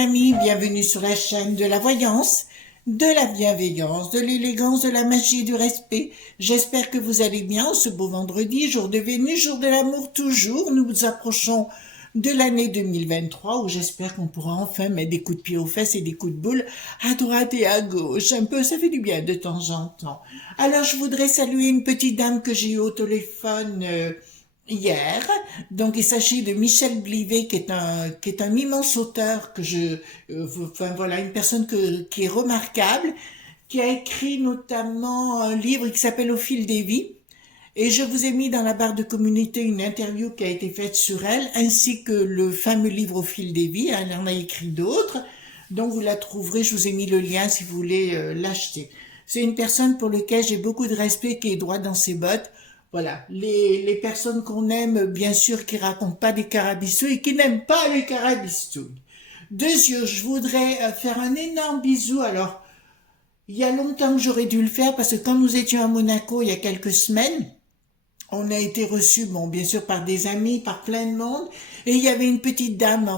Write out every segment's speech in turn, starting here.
amis, bienvenue sur la chaîne de la voyance, de la bienveillance, de l'élégance, de la magie et du respect. J'espère que vous allez bien ce beau vendredi, jour de Vénus, jour de l'amour toujours. Nous nous approchons de l'année 2023 où j'espère qu'on pourra enfin mettre des coups de pied aux fesses et des coups de boule à droite et à gauche. Un peu, ça fait du bien de temps en temps. Alors je voudrais saluer une petite dame que j'ai eue au téléphone hier. Donc il s'agit de Michel Blivet qui est un immense auteur enfin voilà, une personne qui est remarquable, qui a écrit notamment un livre qui s'appelle Au fil des vies. Et je vous ai mis dans la barre de communauté une interview qui a été faite sur elle, ainsi que le fameux livre Au fil des vies. Elle en a écrit d'autres, donc vous la trouverez, je vous ai mis le lien si vous voulez l'acheter. C'est une personne pour laquelle j'ai beaucoup de respect, qui est droit dans ses bottes. Voilà, les personnes qu'on aime, bien sûr, qui racontent pas des carabistouilles et qui n'aiment pas les carabistouilles. Deuxièmement, je voudrais faire un énorme bisou. Alors, il y a longtemps que j'aurais dû le faire parce que quand nous étions à Monaco il y a quelques semaines, on a été reçus, bon, bien sûr, par des amis, par plein de monde, et il y avait une petite dame,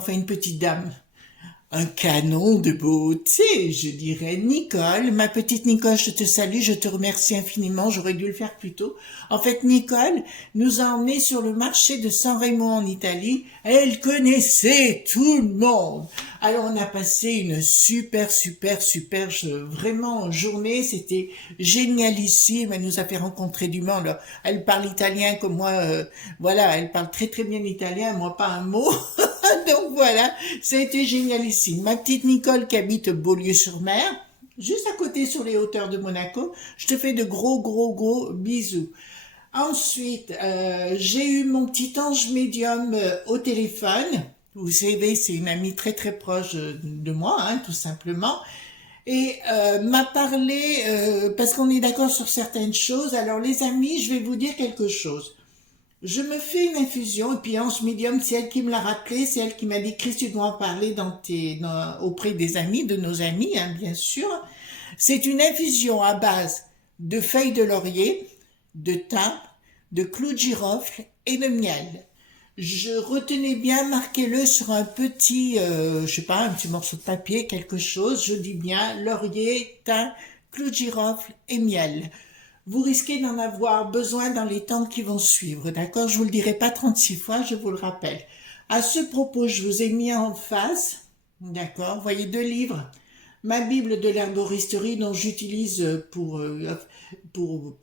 un canon de beauté, je dirais, Nicole. Ma petite Nicole, je te salue, je te remercie infiniment, j'aurais dû le faire plus tôt. En fait, Nicole nous a emmenés sur le marché de San Remo en Italie. Elle connaissait tout le monde. Alors, on a passé une super, vraiment journée. C'était génialissime. Elle nous a fait rencontrer du monde. Alors, elle parle italien comme moi. Voilà, elle parle très, très bien italien. Moi, pas un mot. Donc voilà, ça a été génialissime. Ma petite Nicole qui habite Beaulieu-sur-Mer, juste à côté sur les hauteurs de Monaco, je te fais de gros bisous. Ensuite, j'ai eu mon petit ange médium au téléphone. Vous savez, c'est une amie très très proche de moi, hein, tout simplement. Et m'a parlé, parce qu'on est d'accord sur certaines choses. Alors les amis, je vais vous dire quelque chose. Je me fais une infusion, et puis Ange Médium, c'est elle qui me l'a rappelé, c'est elle qui m'a dit, Chris, tu dois en parler auprès des amis, de nos amis, hein, bien sûr. C'est une infusion à base de feuilles de laurier, de thym, de clous de girofle et de miel. Je retenais bien, marquez-le sur un petit, je sais pas, un petit morceau de papier, quelque chose, je dis bien, laurier, thym, clous de girofle et miel. Vous risquez d'en avoir besoin dans les temps qui vont suivre, d'accord? Je vous le dirai pas 36 fois, je vous le rappelle. À ce propos, je vous ai mis en face, d'accord? Vous voyez 2 livres. Ma Bible de l'herboristerie dont j'utilise pour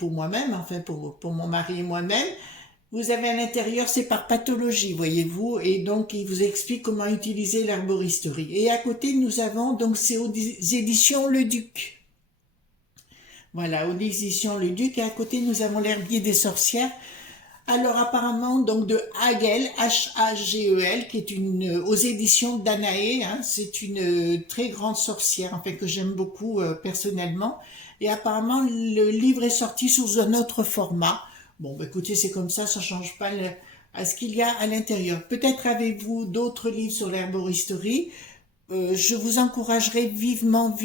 moi-même, enfin pour mon mari et moi-même. Vous avez à l'intérieur, c'est par pathologie, voyez-vous, et donc il vous explique comment utiliser l'herboristerie. Et à côté, nous avons, donc c'est aux éditions Le Duc. Voilà, aux éditions Le Duc, et à côté nous avons l'herbier des sorcières. Alors apparemment donc de Hagel, Hagel, qui est aux éditions Danaé, hein, c'est une très grande sorcière, enfin que j'aime beaucoup personnellement. Et apparemment le livre est sorti sous un autre format. Bon, bah, écoutez, c'est comme ça change pas à ce qu'il y a à l'intérieur. Peut-être avez-vous d'autres livres sur l'herboristerie. Je vous encouragerai vivement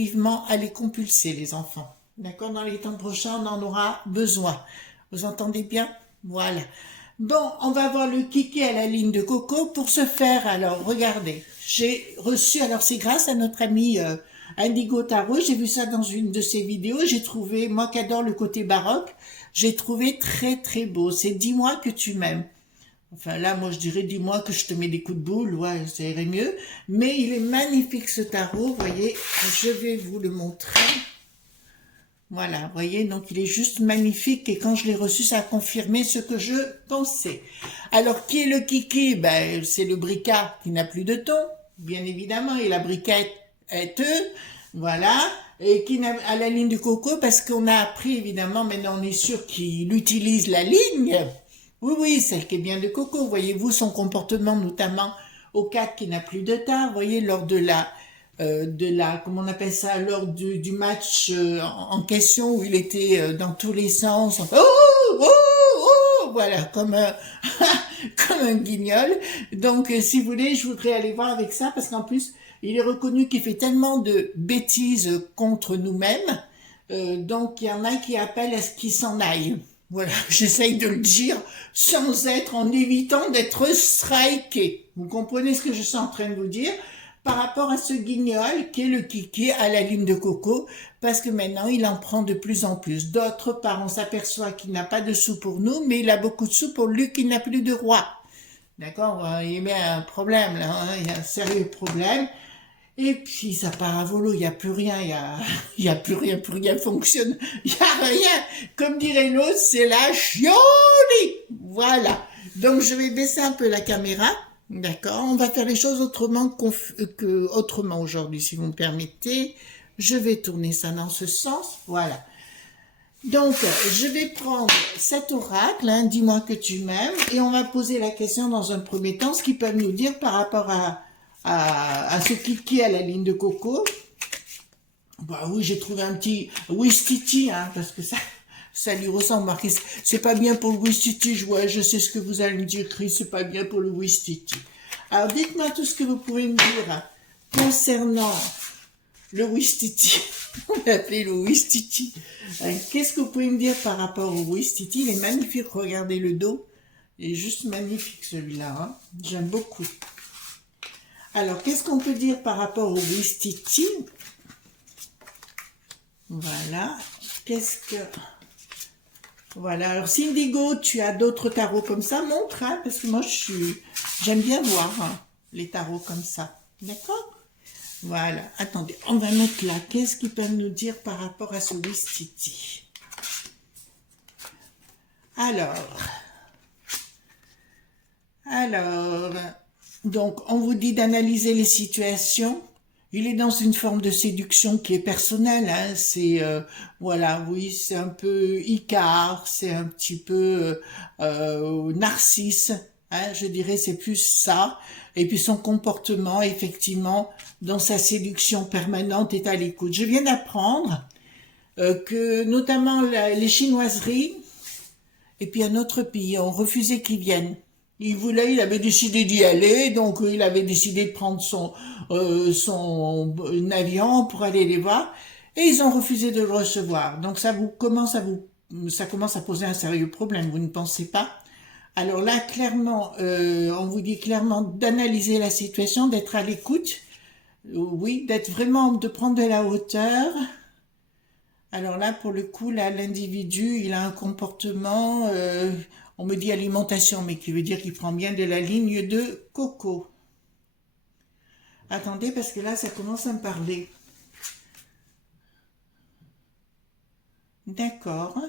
à les compulser, les enfants. D'accord, dans les temps prochains, on en aura besoin. Vous entendez bien? Voilà. Bon, on va voir le kiki à la ligne de coco. Pour ce faire, alors, regardez, j'ai reçu, alors c'est grâce à notre ami Indigo Tarot, j'ai vu ça dans une de ses vidéos, j'ai trouvé, moi qui adore le côté baroque, j'ai trouvé très très beau. C'est Dis-moi que tu m'aimes. Enfin là, moi je dirais dis-moi que je te mets des coups de boule, ouais, ça irait mieux. Mais il est magnifique ce tarot, vous voyez, je vais vous le montrer. Voilà, vous voyez, donc il est juste magnifique et quand je l'ai reçu, ça a confirmé ce que je pensais. Alors, qui est le kiki? Ben, c'est le briquat qui n'a plus de ton, bien évidemment, et la briquette est eux, voilà, et qui n'a à la ligne du coco parce qu'on a appris, évidemment, maintenant on est sûr qu'il utilise la ligne. Oui, celle qui est bien de coco, voyez-vous, son comportement notamment au 4 qui n'a plus de teint, vous voyez, lors de comment on appelle ça, lors du match en question où il était dans tous les sens, voilà, comme comme un guignol. Donc, si vous voulez, je voudrais aller voir avec ça parce qu'en plus, il est reconnu qu'il fait tellement de bêtises contre nous-mêmes. Donc, il y en a qui appellent à ce qu'il s'en aille. Voilà, j'essaye de le dire en évitant d'être striké. Vous comprenez ce que je suis en train de vous dire? par rapport à ce guignol qui est le kiki à la ligne de coco, parce que maintenant il en prend de plus en plus. D'autre part, on s'aperçoit qu'il n'a pas de sous pour nous, mais il a beaucoup de sous pour lui qui n'a plus de roi. D'accord, il y a bien un problème là, hein, il y a un sérieux problème. Et puis ça part à volo, il n'y a plus rien, il y a plus rien fonctionne, il n'y a rien. Comme dirait l'autre, c'est la chioli. Voilà. Donc je vais baisser un peu la caméra, d'accord. On va faire les choses autrement que autrement aujourd'hui, si vous me permettez. Je vais tourner ça dans ce sens, voilà. Donc, je vais prendre cet oracle, hein, dis-moi que tu m'aimes, et on va poser la question dans un premier temps, ce qu'ils peuvent nous dire par rapport à ce kiki à la ligne de coco. Bah oui, j'ai trouvé un petit Wistiti, hein, parce que ça lui ressemble, marqué. C'est pas bien pour le Wistiti, je sais ce que vous allez me dire, Chris, c'est pas bien pour le Wistiti. Alors, dites-moi tout ce que vous pouvez me dire concernant le Wistiti. On va l'appeler le Wistiti. Qu'est-ce que vous pouvez me dire par rapport au Wistiti? Il est magnifique, regardez le dos. Il est juste magnifique celui-là, hein. J'aime beaucoup. Alors, qu'est-ce qu'on peut dire par rapport au Wistiti? Voilà. Voilà. Alors, Sindigo, tu as d'autres tarots comme ça? Montre, hein, parce que moi, j'aime bien voir, hein, les tarots comme ça. D'accord? Voilà. Attendez, on va mettre là. Qu'est-ce qu'ils peuvent nous dire par rapport à ce Wistiti? Alors, donc, on vous dit d'analyser les situations. Il est dans une forme de séduction qui est personnelle, hein. C'est, voilà, oui, c'est un peu Icare, c'est un petit peu Narcisse, hein, je dirais, c'est plus ça. Et puis son comportement, effectivement, dans sa séduction permanente, est à l'écoute. Je viens d'apprendre que, notamment, les chinoiseries, et puis un autre pays, ont refusé qu'ils viennent. Il avait décidé d'y aller, donc il avait décidé de prendre son avion pour aller les voir, et ils ont refusé de le recevoir. Donc ça commence à poser un sérieux problème, vous ne pensez pas? Alors là, clairement, on vous dit clairement d'analyser la situation, d'être à l'écoute, oui, de prendre de la hauteur. Alors là, pour le coup, là, l'individu, il a un comportement, on me dit alimentation, mais qui veut dire qu'il prend bien de la ligne de coco. Attendez, parce que là, ça commence à me parler. D'accord.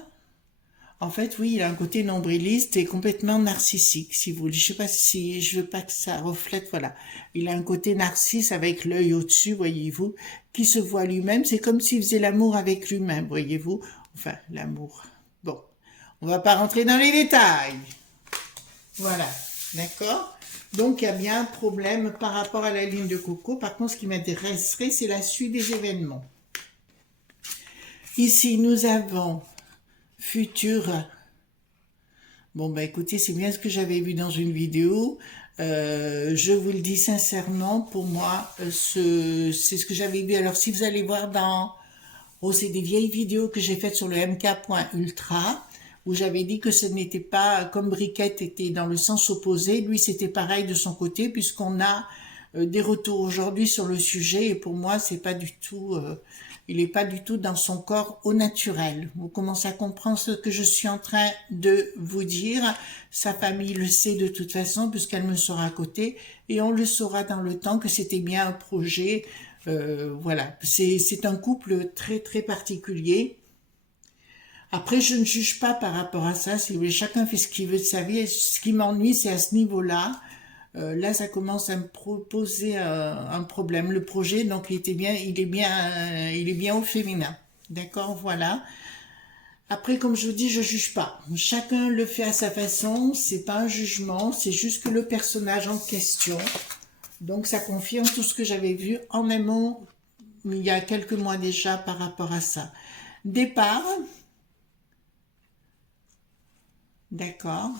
En fait, oui, il a un côté nombriliste et complètement narcissique, si vous voulez. Je sais pas si je veux pas que ça reflète, voilà. Il a un côté narcisse avec l'œil au-dessus, voyez-vous, qui se voit lui-même. C'est comme s'il faisait l'amour avec lui-même, voyez-vous. Enfin, l'amour. Bon, on va pas rentrer dans les détails. Voilà, d'accord? Donc, il y a bien un problème par rapport à la ligne de coco. Par contre, ce qui m'intéresserait, c'est la suite des événements. Ici, nous avons futur. Bon, bah écoutez, c'est bien ce que j'avais vu dans une vidéo. Je vous le dis sincèrement, pour moi, c'est ce que j'avais vu. Alors, si vous allez voir c'est des vieilles vidéos que j'ai faites sur le mk.ultra, où j'avais dit que ce n'était pas, comme Briquette était dans le sens opposé, lui c'était pareil de son côté, puisqu'on a des retours aujourd'hui sur le sujet, et pour moi, c'est pas du tout... il n'est pas du tout dans son corps au naturel. Vous commencez à comprendre ce que je suis en train de vous dire. Sa famille le sait de toute façon, puisqu'elle me sera à côté, et on le saura dans le temps que c'était bien un projet. Voilà, c'est un couple très très particulier. Après, je ne juge pas par rapport à ça. Si vous voulez, chacun fait ce qu'il veut de sa vie. Et ce qui m'ennuie, c'est à ce niveau-là. Là, ça commence à me proposer un problème. Le projet, donc, il est bien au féminin. D'accord, voilà. Après, comme je vous dis, je juge pas. Chacun le fait à sa façon. C'est pas un jugement. C'est juste que le personnage en question. Donc, ça confirme tout ce que j'avais vu en amont il y a quelques mois déjà par rapport à ça. Départ. D'accord.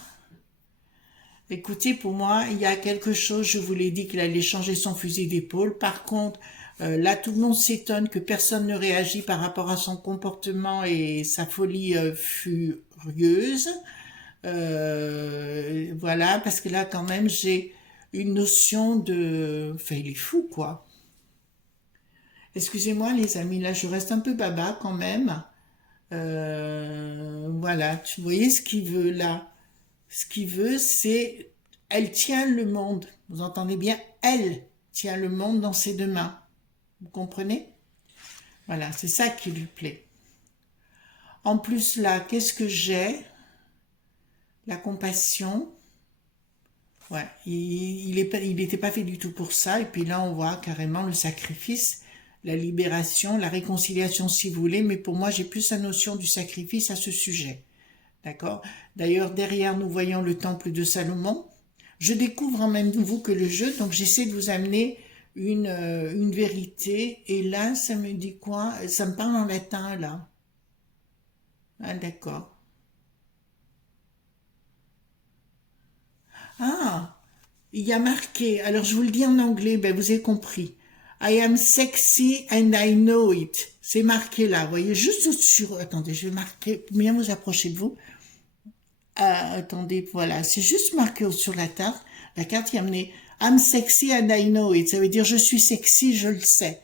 Écoutez, pour moi, il y a quelque chose, je vous l'ai dit qu'il allait changer son fusil d'épaule. Par contre, là, tout le monde s'étonne que personne ne réagit par rapport à son comportement et sa folie furieuse. Voilà, parce que là, quand même, j'ai une notion de... Enfin, il est fou, quoi. Excusez-moi les amis, là je reste un peu baba quand même. Voilà, vous voyez ce qu'il veut là. Ce qu'il veut, c'est... Elle tient le monde. Vous entendez bien? Elle tient le monde dans ses deux mains. Vous comprenez? Voilà, c'est ça qui lui plaît. En plus là, qu'est-ce que j'ai? La compassion. Ouais, il n'était pas fait du tout pour ça. Et puis là, on voit carrément le sacrifice, la libération, la réconciliation si vous voulez. Mais pour moi, j'ai plus la notion du sacrifice à ce sujet. D'accord? D'ailleurs, derrière, nous voyons le temple de Salomon. Je découvre en même vous que le jeu, donc j'essaie de vous amener une vérité. Et là, ça me dit quoi? Ça me parle en latin, là. Ah, d'accord. Ah, il y a marqué, alors je vous le dis en anglais, ben vous avez compris. I am sexy and I know it. C'est marqué là, vous voyez, juste au-dessus. Attendez, je vais marquer, bien vous approcher de vous. Attendez, voilà, c'est juste marqué sur la carte. La carte, il y a amené I'm sexy and I know it. Ça veut dire je suis sexy, je le sais.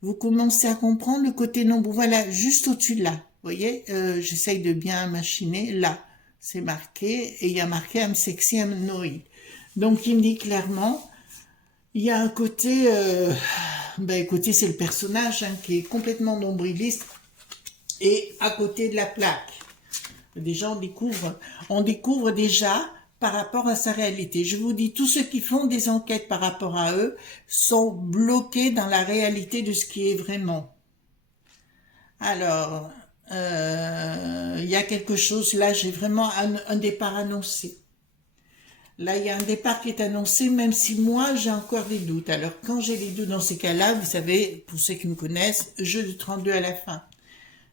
Vous commencez à comprendre le côté non. Voilà, juste au-dessus de là. Vous voyez, j'essaye de bien machiner. Là, c'est marqué. Et il y a marqué I'm sexy and I know it. Donc, il me dit clairement, il y a un côté... ben écoutez, c'est le personnage hein, qui est complètement nombriliste et à côté de la plaque. Déjà, on découvre déjà par rapport à sa réalité. Je vous dis, tous ceux qui font des enquêtes par rapport à eux sont bloqués dans la réalité de ce qui est vraiment. Alors, il y a quelque chose, là j'ai vraiment un départ annoncé. Là, il y a un départ qui est annoncé, même si moi, j'ai encore des doutes. Alors, quand j'ai des doutes dans ces cas-là, vous savez, pour ceux qui me connaissent, jeu de 32 à la fin.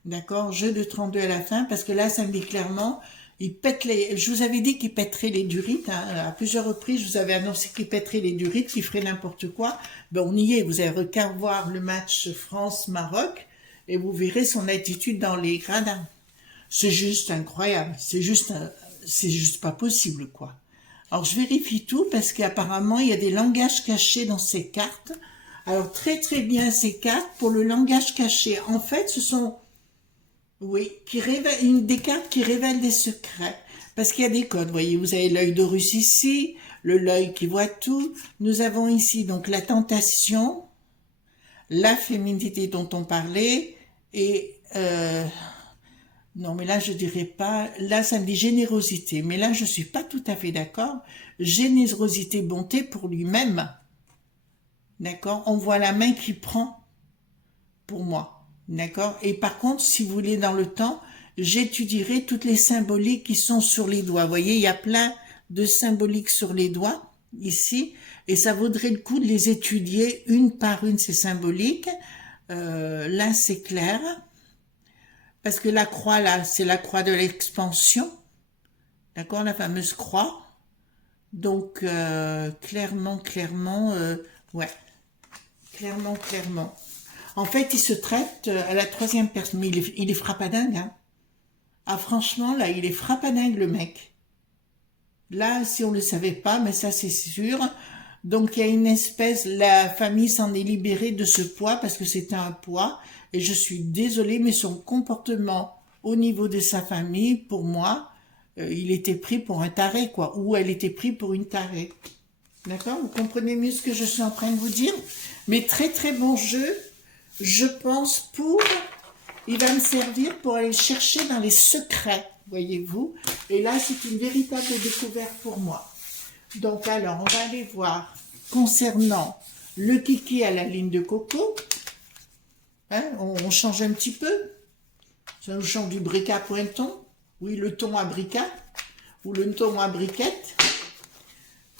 D'accord? Jeu de 32 à la fin, parce que là, ça me dit clairement, il pète les... Je vous avais dit qu'il pèterait les durites, hein, à plusieurs reprises, je vous avais annoncé qu'il pèterait les durites, qu'il ferait n'importe quoi. Ben, on y est, vous avez qu'à voir le match France-Maroc, et vous verrez son attitude dans les gradins. C'est juste incroyable, c'est juste pas possible, quoi. Alors, je vérifie tout parce qu'apparemment, il y a des langages cachés dans ces cartes. Alors, très très bien ces cartes pour le langage caché. En fait, ce sont, oui, des cartes qui révèlent des secrets. Parce qu'il y a des codes, vous voyez, vous avez l'œil d'Horus ici, l'œil qui voit tout. Nous avons ici donc la tentation, la féminité dont on parlait, et... non, mais là, je dirais pas, là, ça me dit générosité, mais là, je suis pas tout à fait d'accord. Générosité, bonté pour lui-même. D'accord? On voit la main qui prend pour moi. D'accord? Et par contre, si vous voulez dans le temps, j'étudierai toutes les symboliques qui sont sur les doigts. Vous voyez, il y a plein de symboliques sur les doigts, ici, et ça vaudrait le coup de les étudier une par une, ces symboliques. Là, c'est clair. Parce que la croix, là, c'est la croix de l'expansion. D'accord? La fameuse croix. Donc, clairement, ouais. Clairement. En fait, il se traite à la troisième personne. Mais il est frappadingue, hein. Ah, franchement, là, il est frappadingue, le mec. Là, si on ne le savait pas, mais ça, c'est sûr. Donc, il y a une espèce... La famille s'en est libérée de ce poids parce que c'était un poids. Et je suis désolée, mais son comportement au niveau de sa famille, pour moi, il était pris pour un taré, quoi. Ou elle était prise pour une tarée. D'accord? Vous comprenez mieux ce que je suis en train de vous dire? Mais très très bon jeu, je pense, pour... Il va me servir pour aller chercher dans les secrets, voyez-vous. Et là, c'est une véritable découverte pour moi. Donc alors, on va aller voir concernant le kiki à la ligne de coco. Hein, on change un petit peu. Ça nous change du briquet à pointon. Oui, le ton à briquet. Ou le ton à briquette.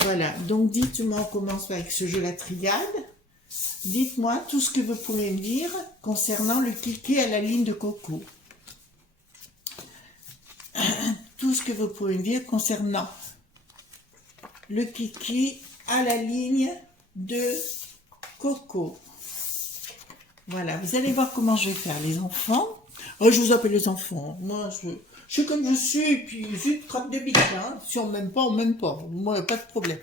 Voilà. Donc, dites-moi, on commence avec ce jeu la triade. Dites-moi tout ce que vous pouvez me dire concernant le kiki à la ligne de coco. Tout ce que vous pouvez me dire concernant le kiki à la ligne de coco. Voilà, vous allez voir comment je vais faire les enfants. Oh, je vous appelle les enfants. Moi, je suis comme je suis, puis je trappe des bites. Hein. Si on m'aime pas, on m'aime pas. Moi, pas de problème.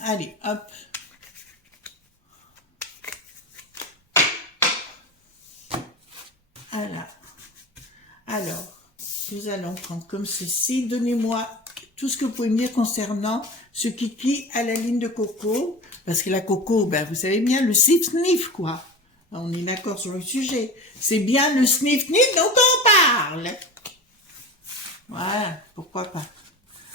Allez, hop. nous allons prendre comme ceci. Donnez-moi tout ce que vous pouvez me dire concernant ce kiki à la ligne de coco. Parce que la coco, ben, vous savez bien, le sniff-sniff, quoi. On est d'accord sur le sujet. C'est bien le sniff-sniff dont on parle. Voilà, pourquoi pas.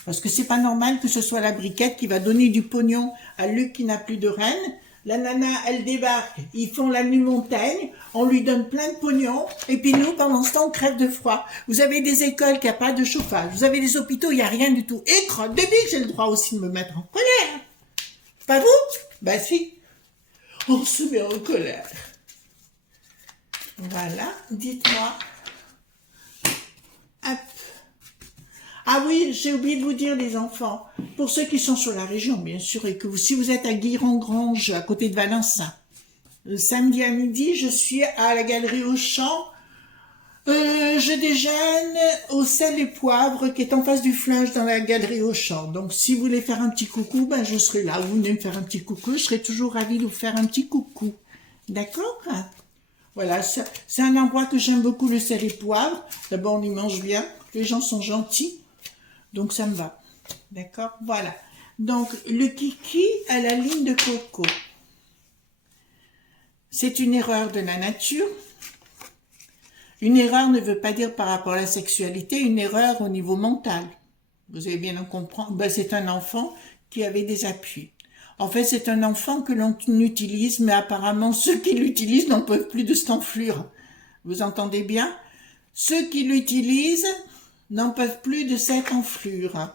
Parce que c'est pas normal que ce soit la briquette qui va donner du pognon à Luc qui n'a plus de reine. La nana, elle débarque, ils font la nuit montagne, on lui donne plein de pognon, et puis nous, pendant ce temps, on crève de froid. Vous avez des écoles qui n'ont pas de chauffage, vous avez des hôpitaux, il n'y a rien du tout. Et crotte de bique, j'ai le droit aussi de me mettre en colère. Pas vous? Ben si. On se met en colère. Voilà, dites-moi. Hop. Ah oui, j'ai oublié de vous dire, les enfants, pour ceux qui sont sur la région, bien sûr, et que si vous êtes à Guiron-Grange, à côté de Valence, samedi à midi, je suis à la galerie Auchan. Je déjeune au sel et poivre qui est en face du Flinge dans la galerie Auchan. Donc, si vous voulez faire un petit coucou, ben, je serai là. Vous venez me faire un petit coucou, je serai toujours ravie de vous faire un petit coucou. D'accord? Voilà, c'est un endroit que j'aime beaucoup, le sel et poivre. D'abord, on y mange bien, les gens sont gentils. Donc, ça me va. D'accord? Voilà. Donc, le kiki à la ligne de coco. C'est une erreur de la nature. Une erreur ne veut pas dire par rapport à la sexualité, une erreur au niveau mental. Vous avez bien en comprendre. Ben, c'est un enfant qui avait des appuis. En fait, c'est un enfant que l'on utilise, mais apparemment, ceux qui l'utilisent n'en peuvent plus de cette enflure. Vous entendez bien? Ceux qui l'utilisent n'en peuvent plus de cette enflure.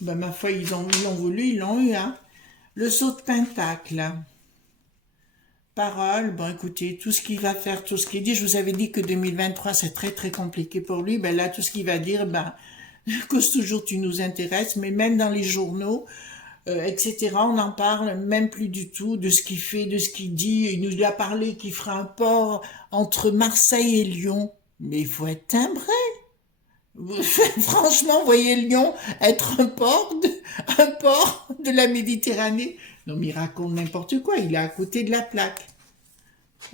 Ben, ma foi, ils l'ont voulu, ils l'ont eu. Hein. Le saut de pentacle. Parole, bon écoutez, tout ce qu'il va faire, tout ce qu'il dit, je vous avais dit que 2023 c'est très très compliqué pour lui, ben là tout ce qu'il va dire, ben, cause toujours tu nous intéresses, mais même dans les journaux, etc., on n'en parle même plus du tout de ce qu'il fait, de ce qu'il dit, il nous a parlé qu'il fera un port entre Marseille et Lyon, mais il faut être timbré. Franchement, vous voyez Lyon être un port de la Méditerranée. Non, mais il raconte n'importe quoi. Il est à côté de la plaque.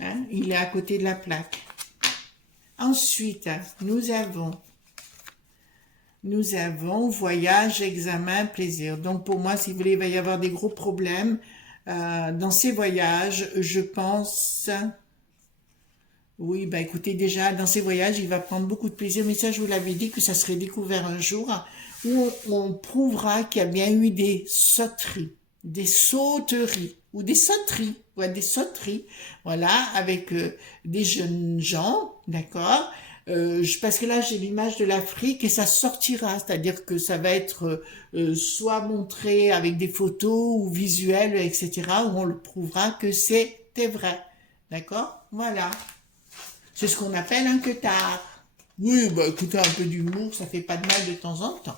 Hein? Il est à côté de la plaque. Ensuite, nous avons voyage, examen, plaisir. Donc, pour moi, si vous voulez, il va y avoir des gros problèmes. Dans ces voyages, je pense... Oui, bah écoutez, déjà, dans ces voyages, il va prendre beaucoup de plaisir, mais ça, je vous l'avais dit que ça serait découvert un jour, où on prouvera qu'il y a bien eu des sauteries, ou des sauteries, ouais, des sauteries, voilà, avec des jeunes gens, d'accord, parce que là, j'ai l'image de l'Afrique et ça sortira, c'est-à-dire que ça va être soit montré avec des photos ou visuels, etc., où on le prouvera que c'était vrai, d'accord, voilà. C'est ce qu'on appelle un queutard. Oui, bah écoutez, un peu d'humour, ça fait pas de mal de temps en temps.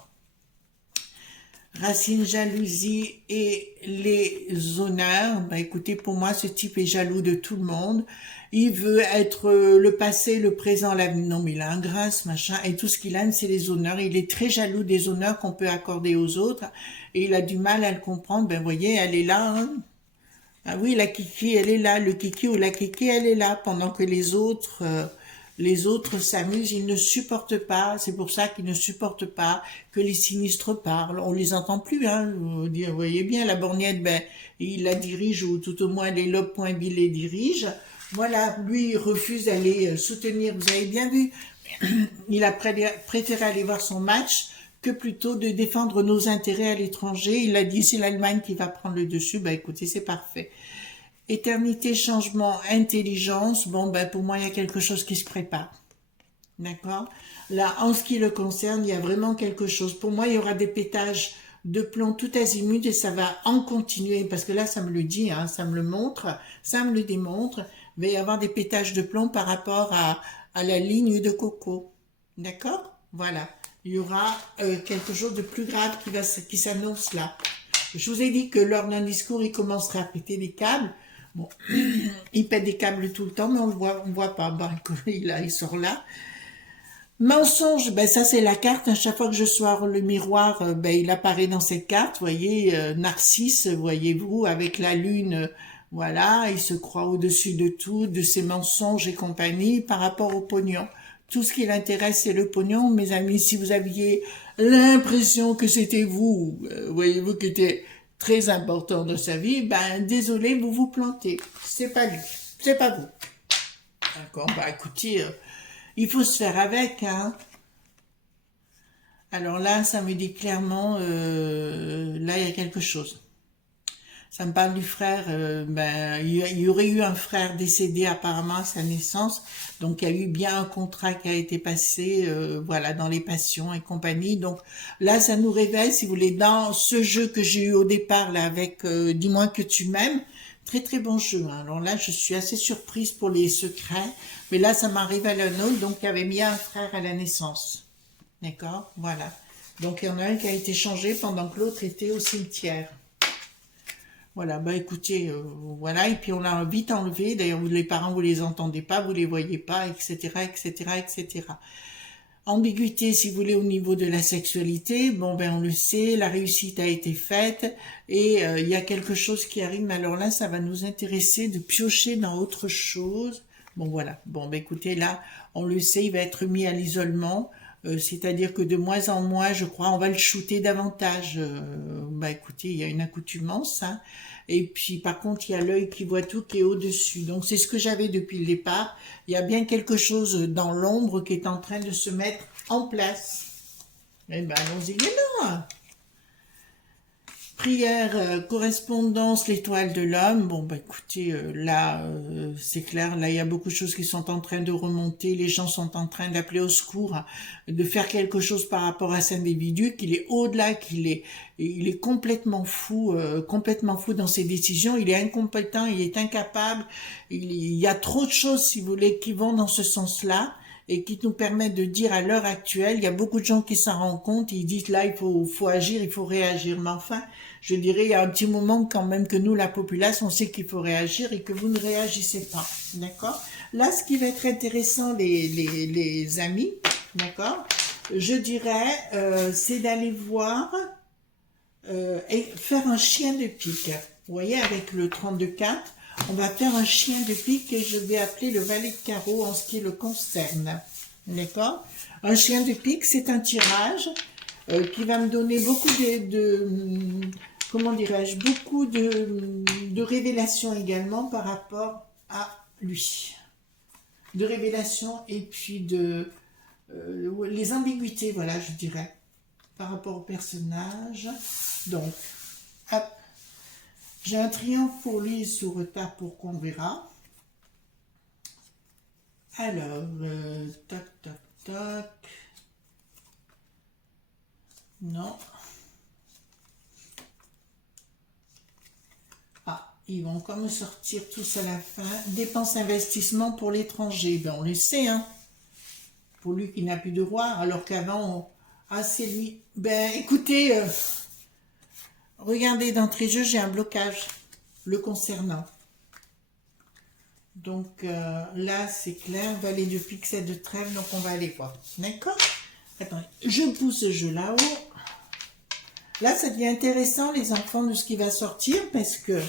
Racine, jalousie et les honneurs. Bah écoutez, pour moi, ce type est jaloux de tout le monde. Il veut être le passé, le présent, l'avenir. Non, mais il a un grâce, machin. Et tout ce qu'il aime, c'est les honneurs. Il est très jaloux des honneurs qu'on peut accorder aux autres. Et il a du mal à le comprendre. Ben, vous voyez, elle est là, hein. Ah oui, la kiki, elle est là. Le kiki ou la kiki, elle est là. Pendant que les autres s'amusent, ils ne supportent pas. C'est pour ça qu'ils ne supportent pas que les sinistres parlent. On les entend plus, hein. Vous voyez bien, la borgnette, ben, il la dirige, ou tout au moins les lobes.bill les dirigent. Voilà, lui, il refuse d'aller soutenir. Vous avez bien vu. Il a préféré aller voir son match que plutôt de défendre nos intérêts à l'étranger. Il a dit, c'est l'Allemagne qui va prendre le dessus. Bah écoutez, c'est parfait. Éternité, changement, intelligence. Bon, ben pour moi, il y a quelque chose qui se prépare. D'accord? Là, en ce qui le concerne, il y a vraiment quelque chose. Pour moi, il y aura des pétages de plomb tout azimut et ça va en continuer. Parce que là, ça me le dit, hein, ça me le montre, ça me le démontre. Il va y avoir des pétages de plomb par rapport à la ligne de coco. D'accord? Voilà. Il y aura quelque chose de plus grave qui s'annonce là. Je vous ai dit que lors d'un discours, il commencerait à péter des câbles. Bon, il pète des câbles tout le temps, mais on voit pas. Ben, il sort là. Mensonge, ben ça c'est la carte. À chaque fois que je sors le miroir, ben il apparaît dans cette carte. Vous voyez, Narcisse, voyez-vous, avec la lune, voilà, il se croit au-dessus de tout, de ses mensonges et compagnie par rapport au pognon. Tout ce qui l'intéresse, c'est le pognon. Mes amis, si vous aviez l'impression que c'était vous, voyez-vous, qui était très important dans sa vie, ben, désolé, vous vous plantez. C'est pas lui. C'est pas vous. D'accord? Bah, écoutez, il faut se faire avec, hein. Alors là, ça me dit clairement, là, il y a quelque chose. Ça me parle du frère, ben, il y aurait eu un frère décédé apparemment à sa naissance, donc il y a eu bien un contrat qui a été passé, voilà, dans les passions et compagnie. Donc là, ça nous révèle, si vous voulez, dans ce jeu que j'ai eu au départ, là, avec Dis-moi que tu m'aimes, très très bon jeu, hein. Alors là, je suis assez surprise pour les secrets, mais là, ça m'arrive à un autre, donc il y avait bien un frère à la naissance. D'accord? Voilà. Donc il y en a un qui a été changé pendant que l'autre était au cimetière. Voilà, bah écoutez, voilà, et puis on l'a vite enlevé, d'ailleurs les parents, vous les entendez pas, vous les voyez pas, etc., etc., etc. Ambiguïté, si vous voulez, au niveau de la sexualité, bon ben on le sait, la réussite a été faite, et il y a quelque chose qui arrive, mais alors là, ça va nous intéresser de piocher dans autre chose. Bon voilà, bon ben écoutez, là, on le sait, il va être mis à l'isolement, c'est-à-dire que de moins en moins, je crois, on va le shooter davantage. Bah écoutez, il y a une accoutumance, hein. Et puis par contre, il y a l'œil qui voit tout qui est au-dessus. Donc c'est ce que j'avais depuis le départ. Il y a bien quelque chose dans l'ombre qui est en train de se mettre en place. Eh ben allons-y maintenant. Prière, correspondance, l'étoile de l'homme. Bon, bah écoutez, là, c'est clair, là, il y a beaucoup de choses qui sont en train de remonter. Les gens sont en train d'appeler au secours, hein, de faire quelque chose par rapport à cet individu, qu'il est au-delà, il est complètement fou dans ses décisions. Il est incompétent, il est incapable. Il y a trop de choses, si vous voulez, qui vont dans ce sens-là, et qui nous permettent de dire à l'heure actuelle, il y a beaucoup de gens qui s'en rendent compte, ils disent là, faut agir, il faut réagir. Mais enfin, je dirais, il y a un petit moment quand même que nous, la populace, on sait qu'il faut réagir et que vous ne réagissez pas. D'accord? Là, ce qui va être intéressant, les amis, d'accord? Je dirais, c'est d'aller voir et faire un chien de pique. Vous voyez, avec le 32-4, on va faire un chien de pique et je vais appeler le valet de carreau en ce qui le concerne. D'accord? Un chien de pique, c'est un tirage qui va me donner beaucoup comment dirais-je, beaucoup de révélations également par rapport à lui. De révélations et puis les ambiguïtés, voilà, je dirais, par rapport au personnage. Donc, hop. J'ai un triomphe pour lui sous retard pour qu'on verra. Alors, tac, tac, tac. Non. Ah, ils vont comme sortir tous à la fin. Dépenses investissement pour l'étranger. Ben, on le sait, hein. Pour lui qui n'a plus de roi, alors qu'avant, ah, c'est lui. Ben, écoutez, regardez, d'entrée de jeu, j'ai un blocage le concernant. Donc là, c'est clair, valet de pique, 7 de trèfle, donc on va aller voir. D'accord? Attendez, je pousse ce jeu là-haut. Là, ça devient intéressant, les enfants, de ce qui va sortir, parce que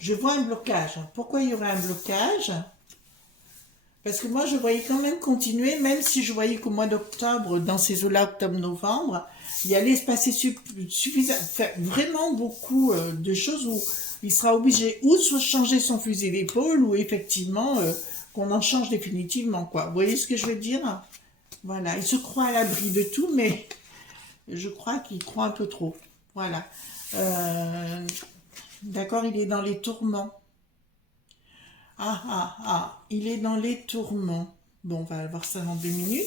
je vois un blocage. Pourquoi il y aurait un blocage? Parce que moi, je voyais quand même continuer, même si je voyais qu'au mois d'octobre, dans ces eaux-là, octobre-novembre, il allait se passer vraiment beaucoup de choses où il sera obligé ou de soit changer son fusil d'épaule ou effectivement qu'on en change définitivement, quoi. Vous voyez ce que je veux dire? Voilà, il se croit à l'abri de tout, mais je crois qu'il croit un peu trop. Voilà. D'accord, il est dans les tourments. Il est dans les tourments. Bon, on va voir ça dans 2 minutes.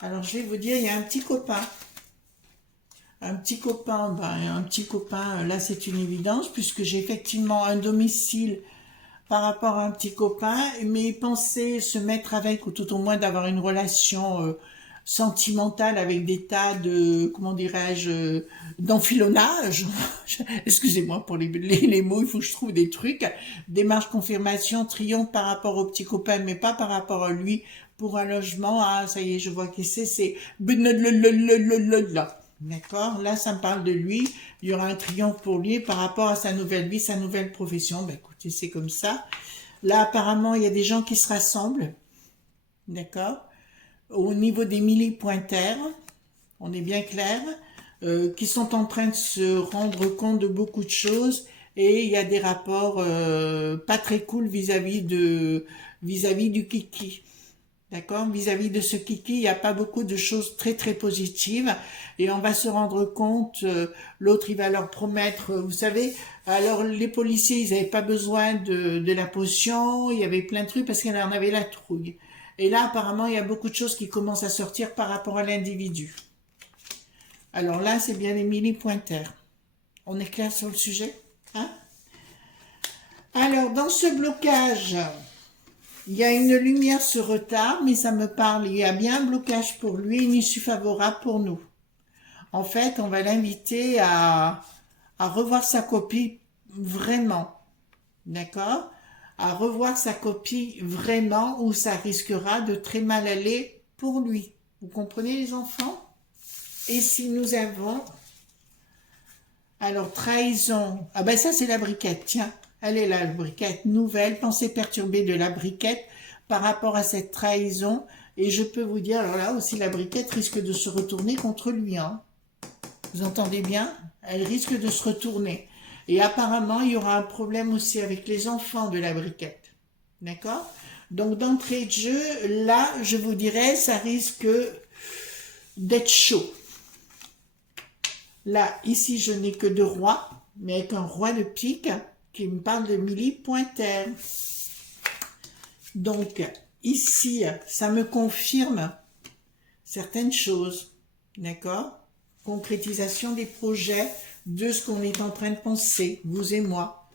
Alors, je vais vous dire, il y a un petit copain. Un petit copain, là, c'est une évidence, puisque j'ai effectivement un domicile par rapport à un petit copain, mais il pensait se mettre avec, ou tout au moins d'avoir une relation sentimentale avec des tas de, comment dirais-je, d'enfilonnage. Excusez-moi pour les mots, il faut que je trouve des trucs. Démarche, confirmation, triomphe par rapport au petit copain, mais pas par rapport à lui pour un logement. Ah, ça y est, je vois qui c'est. D'accord? Là, ça me parle de lui. Il y aura un triomphe pour lui par rapport à sa nouvelle vie, sa nouvelle profession. Ben, écoutez, c'est comme ça. Là, apparemment, il y a des gens qui se rassemblent, d'accord? Au niveau des millipointaires, on est bien clair, qui sont en train de se rendre compte de beaucoup de choses et il y a des rapports pas très cool vis-à-vis du kiki. D'accord? Vis-à-vis de ce kiki, il n'y a pas beaucoup de choses très très positives et on va se rendre compte, l'autre il va leur promettre, vous savez, alors les policiers ils n'avaient pas besoin de la potion, il y avait plein de trucs parce qu'il en avait la trouille. Et là apparemment il y a beaucoup de choses qui commencent à sortir par rapport à l'individu. Alors là c'est bien Émilie Pointer. On est clair sur le sujet? Hein? Alors dans ce blocage, il y a une lumière sur retard, mais ça me parle, il y a bien un blocage pour lui, une issue favorable pour nous. En fait, on va l'inviter à revoir sa copie vraiment, d'accord? À revoir sa copie vraiment, ou ça risquera de très mal aller pour lui. Vous comprenez les enfants? Et si nous avons... Alors, trahison. Ah ben ça, c'est la briquette, tiens. Elle est là, la briquette. Nouvelle, pensée perturbée de la briquette par rapport à cette trahison. Et je peux vous dire, alors là aussi, la briquette risque de se retourner contre lui. Hein. Vous entendez bien? Elle risque de se retourner. Et apparemment, il y aura un problème aussi avec les enfants de la briquette. D'accord? Donc, d'entrée de jeu, là, je vous dirais, ça risque d'être chaud. Là, ici, je n'ai que 2 rois, mais avec un roi de pique qui me parle de Émilie Pointer. Donc, ici, ça me confirme certaines choses, d'accord? Concrétisation des projets, de ce qu'on est en train de penser, vous et moi.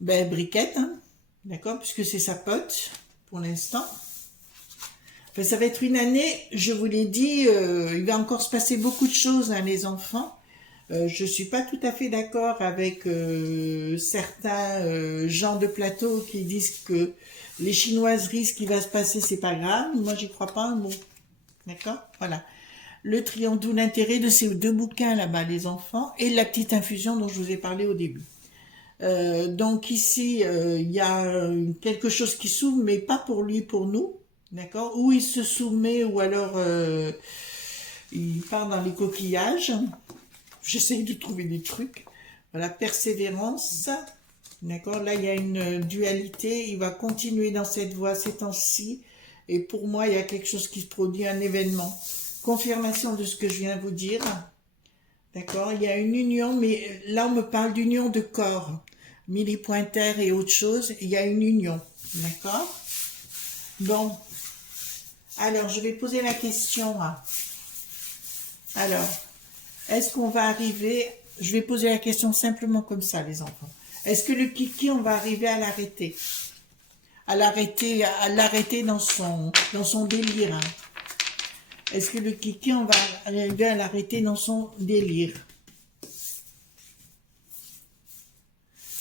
Ben, briquette, hein, d'accord? Puisque c'est sa pote, pour l'instant. Enfin, ça va être une année, je vous l'ai dit, il va encore se passer beaucoup de choses, hein, les enfants. Je suis pas tout à fait d'accord avec certains gens de plateau qui disent que les chinoiseries, ce qui va se passer, c'est pas grave. Moi, j'y crois pas un mot. D'accord? Voilà. Le triangle, d'où l'intérêt de ces 2 bouquins là-bas, les enfants, et la petite infusion dont je vous ai parlé au début. Donc ici, il y a quelque chose qui s'ouvre, mais pas pour lui, pour nous. D'accord? Ou il se soumet, ou alors il part dans les coquillages. J'essaye de trouver des trucs. Voilà, persévérance. D'accord? Là, il y a une dualité. Il va continuer dans cette voie ces temps-ci. Et pour moi, il y a quelque chose qui se produit, un événement. Confirmation de ce que je viens de vous dire. D'accord? Il y a une union, mais là, on me parle d'union de corps. Émilie Pointer et autre chose. Il y a une union. D'accord? Bon. Alors, je vais poser la question. Alors... Est-ce qu'on va arriver, je vais poser la question simplement comme ça, les enfants. Est-ce que le kiki, on va arriver à l'arrêter? À l'arrêter dans son délire. Hein. Est-ce que le kiki, on va arriver à l'arrêter dans son délire?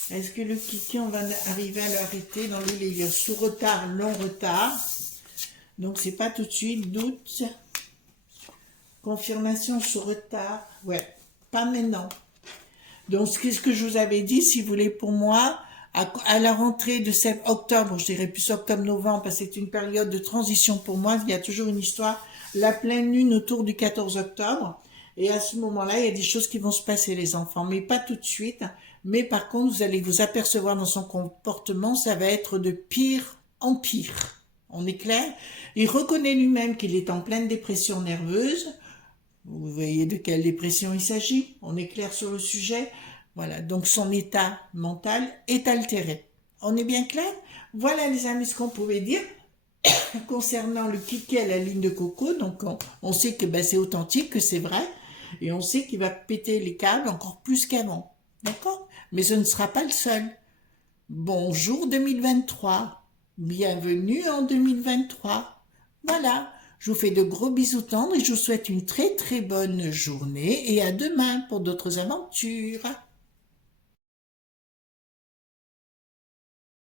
Est-ce que le kiki, on va arriver à l'arrêter dans le délire? Sous retard, long retard. Donc, c'est pas tout de suite, doute. Confirmation sur retard, ouais, pas maintenant. Donc, ce que je vous avais dit, si vous voulez, pour moi, à la rentrée de octobre, je dirais plus octobre-novembre, parce que c'est une période de transition pour moi, il y a toujours une histoire, la pleine lune autour du 14 octobre, et à ce moment-là, il y a des choses qui vont se passer, les enfants, mais pas tout de suite, mais par contre, vous allez vous apercevoir dans son comportement, ça va être de pire en pire. On est clair? Il reconnaît lui-même qu'il est en pleine dépression nerveuse. Vous voyez de quelle dépression il s'agit? On est clair sur le sujet? Voilà, donc son état mental est altéré. On est bien clair? Voilà les amis ce qu'on pouvait dire concernant le kiki à la ligne de coco. Donc on sait que ben, c'est authentique, que c'est vrai, et on sait qu'il va péter les câbles encore plus qu'avant. D'accord? Mais ce ne sera pas le seul. Bonjour 2023, bienvenue en 2023. Voilà. Je vous fais de gros bisous tendres et je vous souhaite une très très bonne journée et à demain pour d'autres aventures.